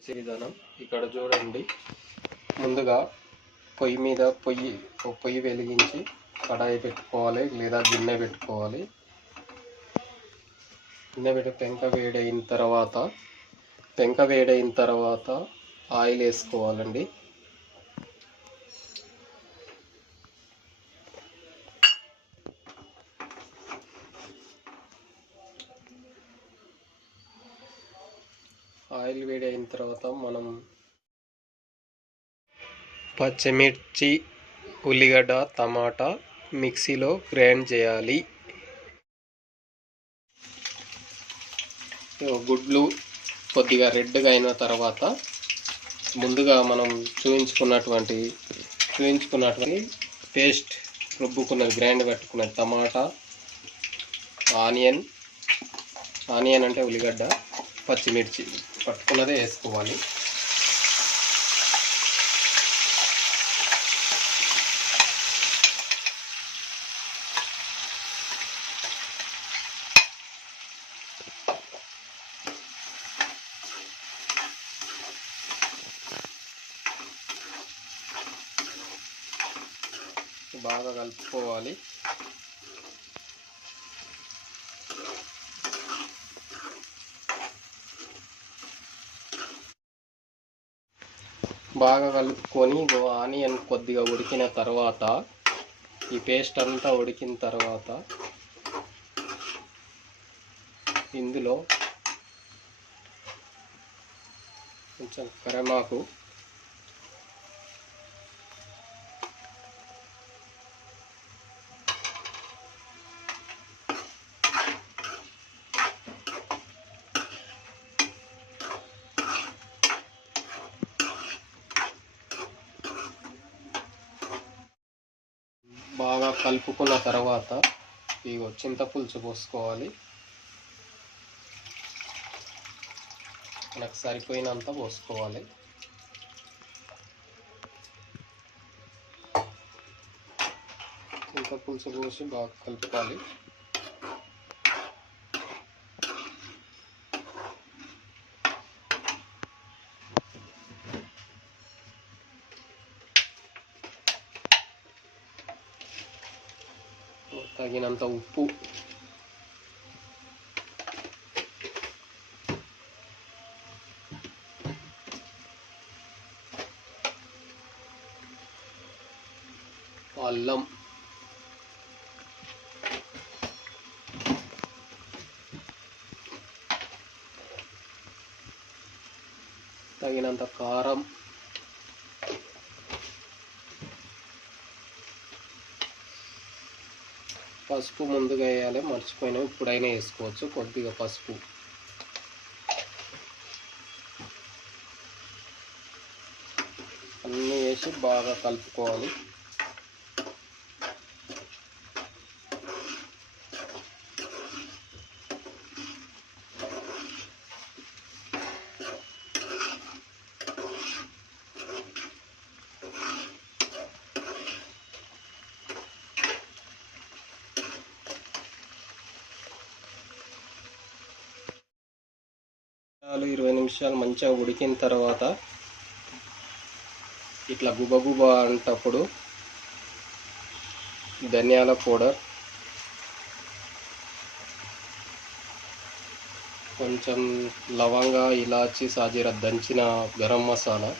చేసే విధానం ఇక్కడ చూడండి. ముందుగా పొయ్యి మీద పొయ్యి వెలిగించి కడాయి పెట్టుకోవాలి లేదా గిన్నె పెట్టుకోవాలి. గిన్నె పెట్టి పెంక వేడైన తర్వాత ఆయిల్ వేసుకోవాలండి. ఆయిల్ వేడి అయిన తర్వాత మనం పచ్చిమిర్చి, ఉల్లిగడ్డ, టమాటా మిక్సీలో గ్రైండ్ చేయాలి. గుడ్లు కొద్దిగా రెడ్గా అయిన తర్వాత ముందుగా మనం చూయించుకున్నటువంటి పేస్ట్ రుబ్బుకున్నది, గ్రైండ్ పెట్టుకున్నది టమాటా, ఆనియన్ అంటే ఉల్లిగడ్డ, పచ్చిమిర్చి పట్టుకున్నదే వేసుకోవాలి. బాగా కలుపుకోవాలి. బాగా కలుపుకొని ఆనియన్ కొద్దిగా ఉడికిన తర్వాత, ఈ పేస్ట్ అంతా ఉడికిన తర్వాత ఇందులో కొంచెం కరివేపాకు, బాగా కలుపుకున్న తర్వాత చింతపులుసు పోసుకోవాలి. మనకు సరిపోయినంత పోసుకోవాలి. చింతపులుసు పోసి బాగా కలుపుకోవాలి. తగినంత ఉప్పు, అల్లం, తగినంత కారం, పసుపు ముందుగా వేయాలి, మర్చిపోయినా ఇప్పుడైనా వేసుకోవచ్చు. కొద్దిగా పసుపు, అన్నీ వేసి బాగా కలుపుకోవాలి. చాలు 20 నిమిషాలు మంచిగా ఉడికిన తర్వాత ఇట్లా గుబగుబ అంటప్పుడు ధనియాల పౌడర్, కొంచెం లవంగా, ఇలాచి, సాజీరా దంచిన గరం మసాలా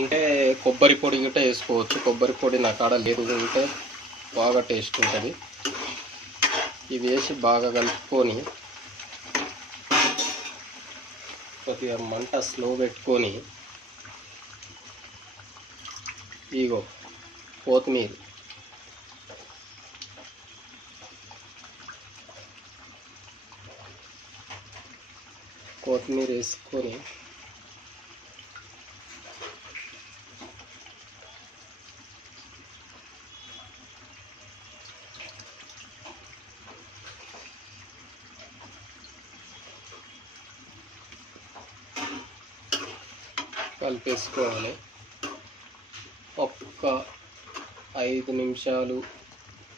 ఉంటే కొబ్బరి పొడి గిట్ట వేసుకోవచ్చు. కొబ్బరి పొడి నా కాడ లేదు, ఉంటే బాగా టేస్ట్ ఉంటుంది. ఇవి వేసి బాగా కలుపుకొని కొద్దిగా మంట స్లో పెట్టుకొని కొత్తిమీర వేసుకొని కలిపేసుకోవాలి. ఒక్క 5 నిమిషాలు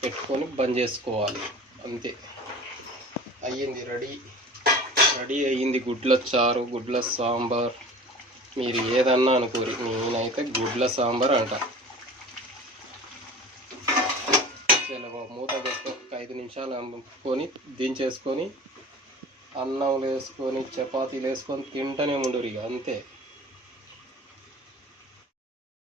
పెట్టుకొని బంద్ చేసుకోవాలి. అంతే, అయ్యింది, రెడీ. రెడీ అయ్యింది గుడ్ల చారు, గుడ్ల సాంబార్, మీరు ఏదన్నా అనుకోరి, నేనైతే గుడ్ల సాంబార్ అంట. మూత పెట్టి ఒక 5 నిమిషాలు అమ్ముకొని దించేసుకొని అన్నం వేసుకొని చపాతీలు వేసుకొని తింటూనే ఉండరు ఇక అంతే.